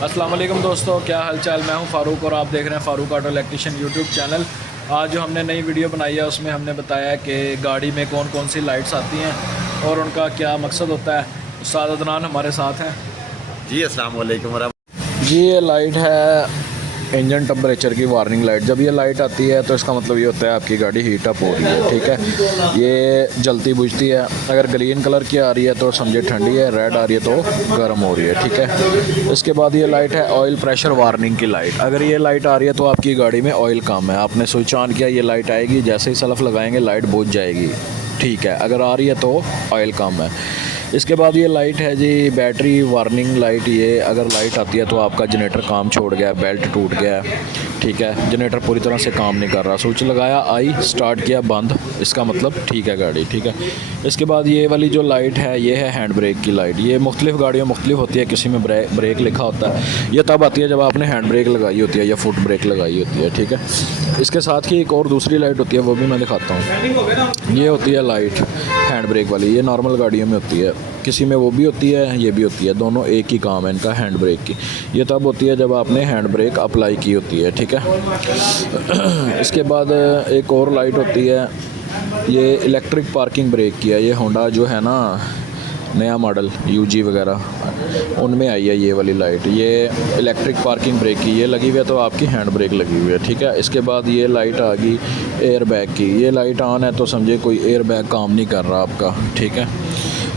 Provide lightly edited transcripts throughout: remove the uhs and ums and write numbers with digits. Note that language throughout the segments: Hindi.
अस्सलाम वालेकुम दोस्तों, क्या हाल चाल। मैं हूं फ़ारूक और आप देख रहे हैं Farooq auto electrician YouTube channel. आज जो हमने नई वीडियो बनाई है उसमें हमने बताया कि गाड़ी में कौन कौन सी लाइट्स आती हैं और उनका क्या मकसद होता है। उस्ताद अदनान हमारे साथ हैं। जी अस्सलाम वालेकुम जी, ये लाइट है इंजन टेम्परेचर की वार्निंग लाइट। जब ये लाइट आती है तो इसका मतलब ये होता है आपकी गाड़ी हीट अप हो रही है। ठीक है, ये जलती बुझती है। अगर ग्रीन कलर की आ रही है तो समझे ठंडी है, रेड आ रही है तो गर्म हो रही है। ठीक है, इसके बाद ये लाइट है ऑयल प्रेशर वार्निंग की लाइट। अगर ये लाइट आ रही है तो आपकी गाड़ी में ऑयल कम है, आपने स्विच ऑन किया, ये लाइट आएगी, जैसे ही सलफ लगाएंगे लाइट बुझ जाएगी। ठीक है, अगर आ रही है तो ऑयल कम है। इसके बाद ये लाइट है जी बैटरी वार्निंग लाइट। ये अगर लाइट आती है तो आपका जनरेटर काम छोड़ गया, बेल्ट टूट गया है। ठीक है, जनरेटर पूरी तरह से काम नहीं कर रहा, स्विच लगाया आई, स्टार्ट किया बंद, इसका मतलब ठीक है गाड़ी। ठीक है, इसके बाद ये वाली जो लाइट है ये है हैंड ब्रेक की लाइट। ये मुख्तलिफ गाड़ियों मुख्तलिफ होती है, किसी में ब्रेक लिखा होता है। ये तब आती है जब आपने हैंड ब्रेक लगाई होती है या फुट ब्रेक लगाई होती है। ठीक है, इसके साथ ही एक और दूसरी लाइट होती है, वो भी मैं दिखाता हूँ। ये होती है लाइट हैंड ब्रेक वाली, ये नॉर्मल गाड़ियों में होती है, किसी में वो भी होती है, ये भी होती है, दोनों एक ही काम है इनका हैंड ब्रेक की। ये तब होती है जब आपने हैंड ब्रेक अप्लाई की होती है। ठीक है, इसके बाद एक और लाइट होती है, ये इलेक्ट्रिक पार्किंग ब्रेक की है। ये होंडा जो है ना नया मॉडल यूजी वगैरह उनमें आई है ये वाली लाइट। ये इलेक्ट्रिक पार्किंग ब्रेक की, ये लगी हुई है तो आपकी हैंड ब्रेक लगी हुई है। ठीक है, इसके बाद ये लाइट आ गई एयर बैग की। ये लाइट ऑन है तो समझे कोई एयर बैग काम नहीं कर रहा आपका। ठीक है,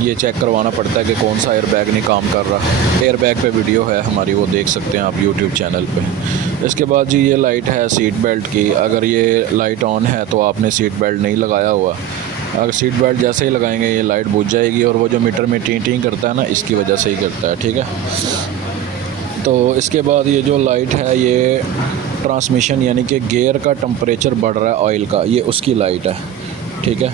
ये चेक करवाना पड़ता है कि कौन सा एयर बैग नहीं काम कर रहा। एयर बैग पे वीडियो है हमारी, वो देख सकते हैं आप यूट्यूब चैनल पे। इसके बाद जी ये लाइट है सीट बेल्ट की। अगर ये लाइट ऑन है तो आपने सीट बेल्ट नहीं लगाया हुआ, अगर सीट बेल्ट जैसे ही लगाएंगे ये लाइट बुझ जाएगी, और वो जो मीटर में टी टी करता है ना, इसकी वजह से ही करता है। ठीक है, तो इसके बाद ये जो लाइट है ये ट्रांसमिशन यानी कि गियर का टेम्परेचर बढ़ रहा है ऑयल का, ये उसकी लाइट है। ठीक है,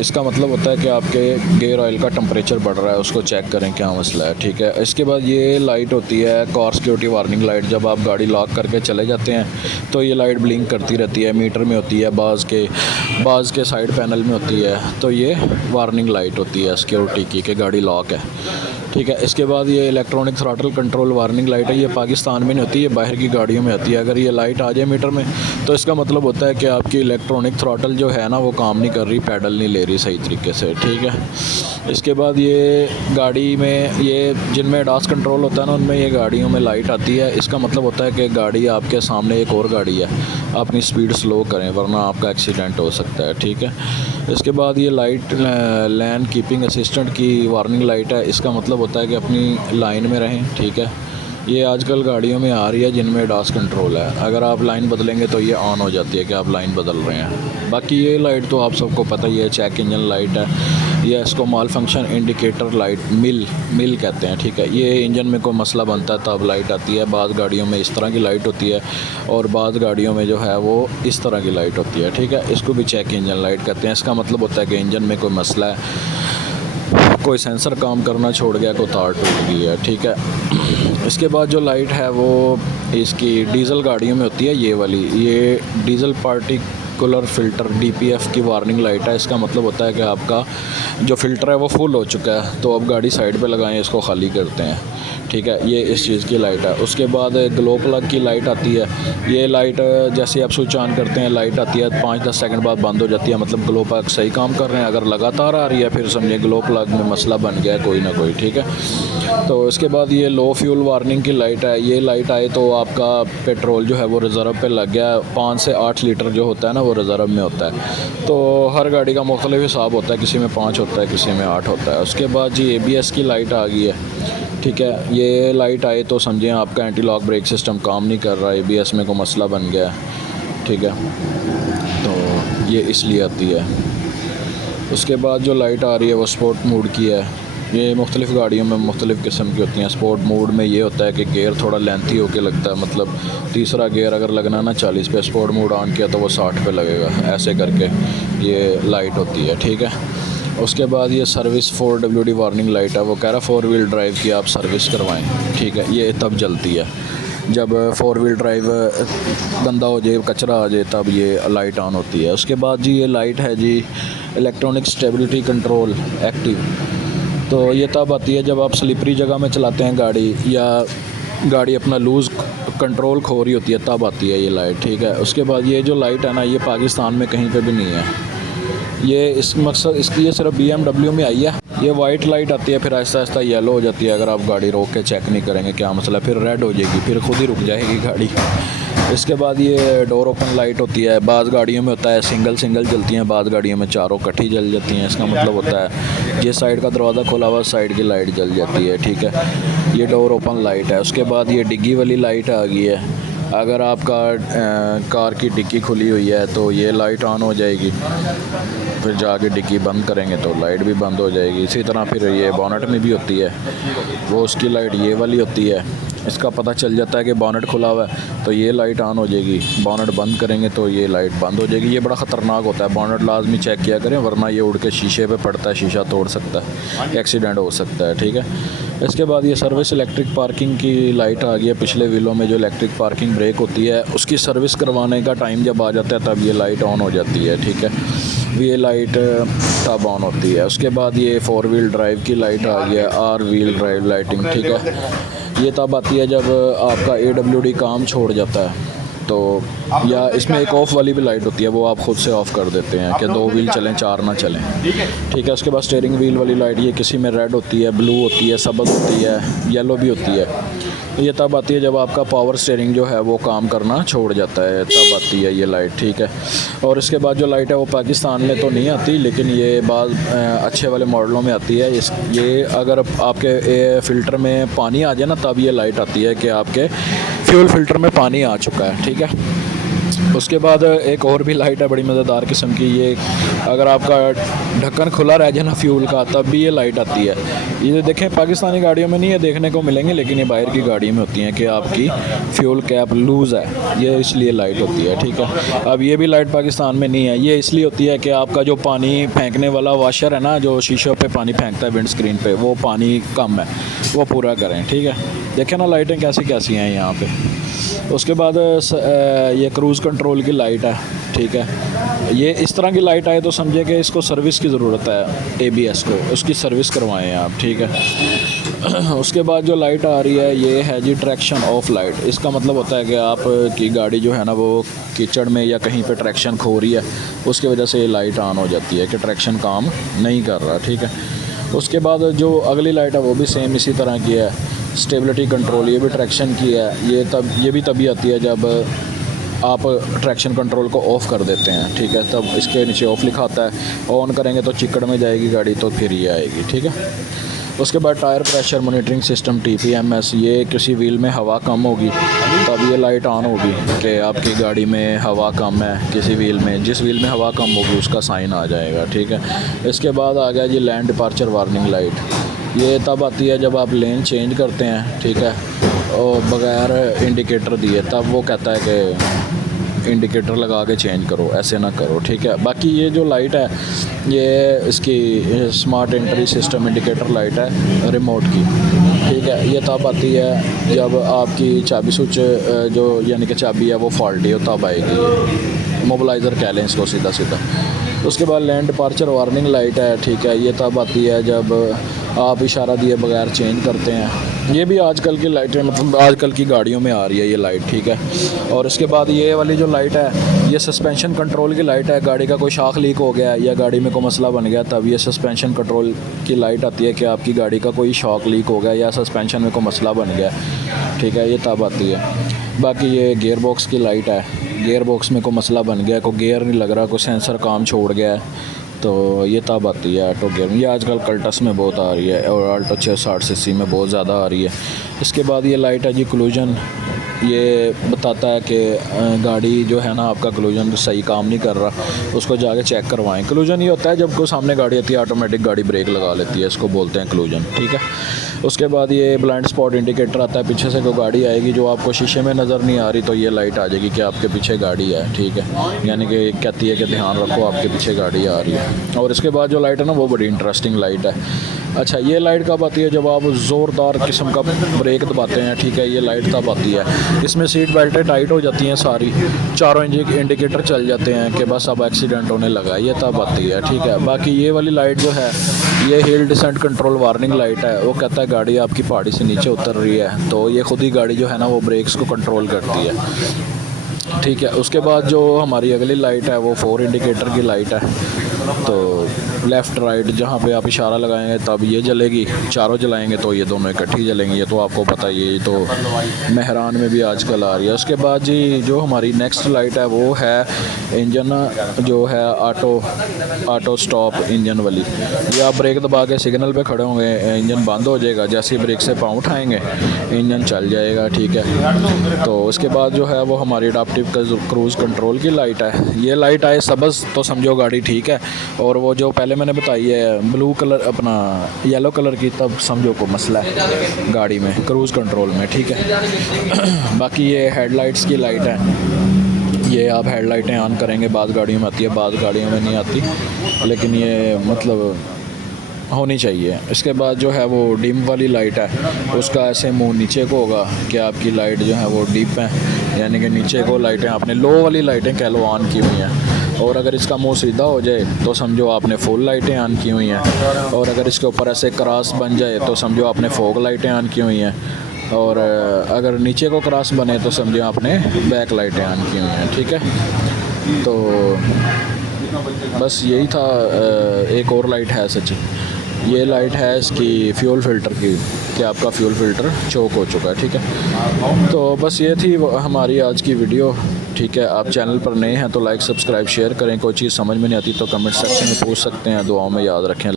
इसका मतलब होता है कि आपके गियर ऑयल का टेम्परेचर बढ़ रहा है, उसको चेक करें क्या मसला है। ठीक है, इसके बाद ये लाइट होती है कार सिक्योरिटी वार्निंग लाइट। जब आप गाड़ी लॉक करके चले जाते हैं तो ये लाइट ब्लिंक करती रहती है, मीटर में होती है, बाज़ के साइड पैनल में होती है, तो ये वार्निंग लाइट होती है सिक्योरिटी की कि गाड़ी लॉक है। ठीक है, इसके बाद ये electronic throttle control warning light है। ये पाकिस्तान में नहीं होती, ये बाहर की गाड़ियों में होती है। अगर ये लाइट आ जाए मीटर में तो इसका मतलब होता है कि आपकी इलेक्ट्रॉनिक थ्रॉटल जो है ना वो काम नहीं कर रही, पैडल नहीं ले रही सही तरीके से। ठीक है, इसके बाद ये गाड़ी में ये जिनमें डास कंट्रोल होता है ना उनमें ये गाड़ियों में लाइट आती है। इसका मतलब होता है कि गाड़ी आपके सामने एक और गाड़ी है, अपनी स्पीड स्लो करें वरना आपका एक्सीडेंट हो सकता है। ठीक है, इसके बाद ये लाइट लैन कीपिंग असिस्टेंट की वार्निंग लाइट है। इसका मतलब होता है कि अपनी लाइन में रहें। ठीक है, ये आजकल गाड़ियों में आ रही है जिनमें डास कंट्रोल है, अगर आप लाइन बदलेंगे तो ये ऑन हो जाती है कि आप लाइन बदल रहे हैं। बाकी ये लाइट तो आप सबको पता ही है, चेक इंजन लाइट है, या इसको माल फंक्शन इंडिकेटर लाइट मिल कहते हैं। ठीक है, ये इंजन में कोई मसला बनता है तब लाइट आती है। बाद गाड़ियों में इस तरह की लाइट होती है और बाद गाड़ियों में जो है वो इस तरह की लाइट होती है। ठीक है, इसको भी चेक इंजन लाइट कहते हैं। इसका मतलब होता है कि इंजन में कोई मसला है, कोई सेंसर काम करना छोड़ गया, कोई तार टूट गई है। ठीक है, इसके बाद जो लाइट है वो इसकी डीज़ल गाड़ियों में होती है, ये वाली, ये डीज़ल पार्टिकुलर फ़िल्टर DPF की वार्निंग लाइट है। इसका मतलब होता है कि आपका जो फ़िल्टर है वो फुल हो चुका है तो अब गाड़ी साइड पे लगाएं, इसको खाली करते हैं। ठीक है, ये इस चीज़ की लाइट है। उसके बाद ग्लो प्लग की लाइट आती है। ये लाइट जैसे आप स्विच ऑन करते हैं लाइट आती है, 5-10 सेकंड बाद बंद हो जाती है, मतलब ग्लो प्लग सही काम कर रहे हैं। अगर लगातार आ रही है फिर समझिए ग्लो प्लग में मसला बन गया है कोई ना कोई। ठीक है, तो इसके बाद ये लो फ्यूल वार्निंग की लाइट है। ये लाइट आए तो आपका पेट्रोल जो है वो रिज़र्व पे लग गया, 5 से 8 लीटर जो होता है ना वो रिज़र्व में होता है। तो हर गाड़ी का मुख्तलिफ हिसाब होता है, किसी में 5 होता है, किसी में 8 होता है। उसके बाद जी ABS की लाइट आ गई है। ठीक है, ये लाइट आए तो समझें आपका एंटी लॉक ब्रेक सिस्टम काम नहीं कर रहा, ABS में कोई मसला बन गया है। ठीक है, तो ये इसलिए आती है। उसके बाद जो लाइट आ रही है वो स्पोर्ट मोड की है। ये मुख्तलिफ़ गाड़ियों में मुख्तलिफ़ किस्म की होती हैं। स्पोर्ट मोड में ये होता है कि गियर थोड़ा लेंथी होके लगता है, मतलब तीसरा गियर अगर लगना ना 40 पे, स्पोर्ट मोड ऑन किया तो वो 60 पे लगेगा, ऐसे करके ये लाइट होती है। ठीक है, उसके बाद ये सर्विस 4WD वार्निंग लाइट है। वो कह रहा 4 व्हील ड्राइव की आप सर्विस करवाएं। ठीक है, ये तब जलती है जब 4 व्हील ड्राइव गंदा हो जाए, कचरा आ जाए, तब ये लाइट ऑन होती है। उसके बाद जी ये लाइट है जी इलेक्ट्रॉनिक स्टेबिलिटी कंट्रोल एक्टिव। तो ये तब आती है जब आप स्लिपरी जगह में चलाते हैं गाड़ी, या गाड़ी अपना लूज़ कंट्रोल खो रही होती है तब आती है ये लाइट, ठीक है। उसके बाद ये जो लाइट है ना, ये पाकिस्तान में कहीं पे भी नहीं है। ये इस मकसद इसकी ये सिर्फ BMW में आई है। ये वाइट लाइट आती है, फिर आहिस्ता आहिस्ता येलो हो जाती है अगर आप गाड़ी रोक के चेक नहीं करेंगे क्या मसला है, फिर रेड हो जाएगी, फिर खुद ही रुक जाएगी गाड़ी। इसके बाद ये डोर ओपन लाइट होती है। बाज़ गाड़ियों में होता है सिंगल सिंगल जलती हैं, बाज़ गाड़ियों में चारों इकट्ठी जल जाती हैं। इसका मतलब होता है ये साइड का दरवाज़ा खुला हुआ, साइड की लाइट जल जाती है, ठीक है। ये डोर ओपन लाइट है। उसके बाद ये डिग्गी वाली लाइट आ गई है। अगर आपका कार की डिक्की खुली हुई है तो ये लाइट ऑन हो जाएगी, फिर जाके डिक्की बंद करेंगे तो लाइट भी बंद हो जाएगी। इसी तरह फिर ये बोनट में भी होती है, वो उसकी लाइट ये वाली होती है। इसका पता चल जाता है कि बोनट खुला हुआ है तो ये लाइट ऑन हो जाएगी, बोनट बंद करेंगे तो ये लाइट बंद हो जाएगी। ये बड़ा ख़तरनाक होता है, बोनट लाजमी चेक किया करें वरना ये उड़ के शीशे पे पड़ता है, शीशा तोड़ सकता है, एक्सीडेंट हो सकता है, ठीक है। इसके बाद ये सर्विस इलेक्ट्रिक पार्किंग की लाइट आ गई है। पिछले व्हीलों में जो इलेक्ट्रिक पार्किंग ब्रेक होती है उसकी सर्विस करवाने का टाइम जब आ जाता है तब ये लाइट ऑन हो जाती है, ठीक है। ये लाइट तब ऑन होती है। उसके बाद ये 4 व्हील ड्राइव की लाइट आ गई है, R व्हील ड्राइव लाइटिंग, ठीक है। ये तब आती है जब आपका AWD काम छोड़ जाता है तो, या इसमें एक ऑफ़ वाली भी लाइट होती है, वो आप ख़ुद से ऑफ़ कर देते हैं कि 2 व्हील चलें 4 ना चलें, ठीक है। उसके बाद स्टीयरिंग व्हील वाली लाइट, ये किसी में रेड होती है, ब्लू होती है, सब्ज़ होती है, येलो भी होती है। ये तब आती है जब आपका पावर स्टीयरिंग जो है वो काम करना छोड़ जाता है, तब आती है ये लाइट, ठीक है। और इसके बाद जो लाइट है वो पाकिस्तान में तो नहीं आती, लेकिन ये बाज़ अच्छे वाले मॉडलों में आती है। ये अगर आपके फ़िल्टर में पानी आ जाए ना तब ये लाइट आती है कि आपके फ्यूल फ़िल्टर में पानी आ चुका है, ठीक है। उसके बाद एक और भी लाइट है बड़ी मज़ेदार किस्म की। ये अगर आपका ढक्कन खुला रह जाए ना फ्यूल का तब भी ये लाइट आती है। ये देखें पाकिस्तानी गाड़ियों में नहीं है देखने को मिलेंगे, लेकिन ये बाहर की गाड़ी में होती हैं कि आपकी फ्यूल कैप लूज़ है, ये इसलिए लाइट होती है, ठीक है। अब ये भी लाइट पाकिस्तान में नहीं है, ये इसलिए होती है कि आपका जो पानी फेंकने वाला वाशर है ना, जो शीशों पे पानी फेंकता है विंड स्क्रीन पे, वो पानी कम है, वो पूरा करें, ठीक है। देखें ना लाइटें कैसी कैसी हैं यहाँ पे। उसके बाद ये क्रूज़ कंट्रोल की लाइट है, ठीक है। ये इस तरह की लाइट आए तो समझे कि इसको सर्विस की ज़रूरत है, ABS को, उसकी सर्विस करवाएं आप, ठीक है। उसके बाद जो लाइट आ रही है ये है जी ट्रैक्शन ऑफ लाइट। इसका मतलब होता है कि आपकी गाड़ी जो है ना वो कीचड़ में या कहीं पे ट्रैक्शन खो रही है, उसकी वजह से ये लाइट ऑन हो जाती है कि ट्रैक्शन काम नहीं कर रहा, ठीक है। उसके बाद जो अगली लाइट है वो भी सेम इसी तरह की है, स्टेबिलिटी कंट्रोल, ये भी ट्रैक्शन की है। ये भी तभी आती है जब आप ट्रैक्शन कंट्रोल को ऑफ़ कर देते हैं, ठीक है, तब इसके नीचे ऑफ़ लिखा आता है। ऑन करेंगे तो चिकड़ में जाएगी गाड़ी तो फिर ये आएगी, ठीक है। उसके बाद tyre pressure monitoring system TPMS, ये किसी व्हील में हवा कम होगी तब ये लाइट ऑन होगी कि आपकी गाड़ी में हवा कम है। किसी व्हील में, जिस व्हील में हवा कम होगी उसका साइन आ जाएगा, ठीक है। इसके बाद आ गया जी लैंड डिपार्चर वार्निंग लाइट। ये तब आती है जब आप लेन चेंज करते हैं, ठीक है, और बग़ैर इंडिकेटर दिए, तब वो कहता है कि इंडिकेटर लगा के चेंज करो, ऐसे ना करो, ठीक है। बाकी ये जो लाइट है ये इसकी smart entry system indicator light है रिमोट की, ठीक है। ये तब आती है जब आपकी चाबी स्विच जो यानी कि चाबी है वो फॉल्टी हो तब आएगी, मोबिलाइज़र कह लें इसको सीधा सीधा। उसके बाद लैंड डिपार्चर वार्निंग लाइट है, ठीक है। ये तब आती है जब आप इशारा दिए बगैर चेंज करते हैं। ये भी आजकल की लाइटें, मतलब आजकल की गाड़ियों में आ रही है ये लाइट, ठीक है। और इसके बाद ये वाली जो लाइट है ये सस्पेंशन कंट्रोल की लाइट है। गाड़ी का कोई शाख लीक हो गया या गाड़ी में कोई मसला बन गया तब ये सस्पेंशन कंट्रोल की लाइट आती है कि आपकी गाड़ी का कोई शॉक लीक हो गया या सस्पेंशन में कोई मसला बन गया, ठीक है, ये तब आती है। बाकी ये गियर बॉक्स की लाइट है, गियर बॉक्स में कोई मसला बन गया, कोई गियर नहीं लग रहा, कोई सेंसर काम छोड़ गया है तो ये तब आती है ऑटो गियर। ये आजकल कल्टस में बहुत आ रही है और अल्टो 660 सीसी में बहुत ज़्यादा आ रही है। इसके बाद ये लाइट है जी क्लूजन, ये बताता है कि गाड़ी जो है ना आपका क्लूजन सही काम नहीं कर रहा, उसको जाके चेक करवाएं। क्लूजन ये होता है जब कोई सामने गाड़ी आती है ऑटोमेटिक गाड़ी ब्रेक लगा लेती है, इसको बोलते हैं क्लूजन, ठीक है। उसके बाद ये ब्लाइंड स्पॉट इंडिकेटर आता है, पीछे से कोई गाड़ी आएगी जो आपको शीशे में नज़र नहीं आ रही तो ये लाइट आ जाएगी कि आपके पीछे गाड़ी है, ठीक है, यानी कि कहती है कि ध्यान रखो आपके पीछे गाड़ी आ रही है। और इसके बाद जो लाइट है ना वो बड़ी इंटरेस्टिंग लाइट है। अच्छा, ये लाइट कब आती है? जब आप ज़ोरदार किस्म का ब्रेक दबाते हैं, ठीक है, ये लाइट तब आती है। इसमें सीट बेल्टें टाइट हो जाती हैं सारी, चारों इंडिकेटर चल जाते हैं कि बस अब एक्सीडेंट होने लगा, ये तब आती है, ठीक है। बाकी ये वाली लाइट जो है ये hill descent control warning light है। वो कहता है गाड़ी आपकी पहाड़ी से नीचे उतर रही है, तो ये खुद ही गाड़ी जो है ना वो ब्रेक्स को कंट्रोल करती है, ठीक है। उसके बाद जो हमारी अगली लाइट है वो 4 इंडिकेटर की लाइट है। तो लेफ़्ट राइट जहाँ पे आप इशारा लगाएंगे तब ये जलेगी, चारों जलाएंगे तो ये दोनों इकट्ठी जलेंगी। ये तो आपको पता ही है, ये तो मेहरान में भी आजकल आ रही है। उसके बाद जी जो हमारी नेक्स्ट लाइट है वो है इंजन जो है ऑटो स्टॉप इंजन वाली। ये आप ब्रेक दबा के सिग्नल पे खड़े होंगे, इंजन बंद हो जाएगा, जैसे ही ब्रेक से पाँव उठाएंगे इंजन चल जाएगा, ठीक है। तो उसके बाद जो है वो हमारी अडाप्टिव क्रूज़ कंट्रोल की लाइट है। ये लाइट आए सब्ज़ तो समझो गाड़ी ठीक है, और वो जो पहले मैंने बताई है ब्लू कलर अपना येलो कलर की, तब समझो को मसला है गाड़ी में क्रूज़ कंट्रोल में, ठीक है। बाकी ये हेडलाइट्स की लाइट है। ये आप हेडलाइटें ऑन करेंगे, बाद गाड़ियों में आती है, बाद गाड़ियों में नहीं आती, लेकिन ये मतलब होनी चाहिए। इसके बाद जो है वो डिम वाली लाइट है, उसका ऐसे मुंह नीचे को होगा कि आपकी लाइट जो है वो डिप है, यानी कि नीचे को लाइटें आपने लो वाली लाइटें कह लो ऑन की हुई हैं। और अगर इसका मुंह सीधा हो जाए तो समझो आपने फुल लाइटें ऑन की हुई हैं। और अगर इसके ऊपर ऐसे क्रॉस बन जाए तो समझो आपने फॉग लाइटें ऑन की हुई हैं। और अगर नीचे को क्रॉस बने तो समझो आपने बैक लाइटें ऑन की हुई हैं, ठीक है। तो बस यही था। एक और लाइट है सच, ये लाइट है इसकी फ्यूल फ़िल्टर की, कि आपका फ्यूल फ़िल्टर चोक हो चुका है, ठीक है। तो बस ये थी हमारी आज की वीडियो, ठीक है। आप चैनल पर नए हैं तो लाइक सब्सक्राइब शेयर करें। कोई चीज़ समझ में नहीं आती तो कमेंट सेक्शन में पूछ सकते हैं। दुआओं में याद रखें।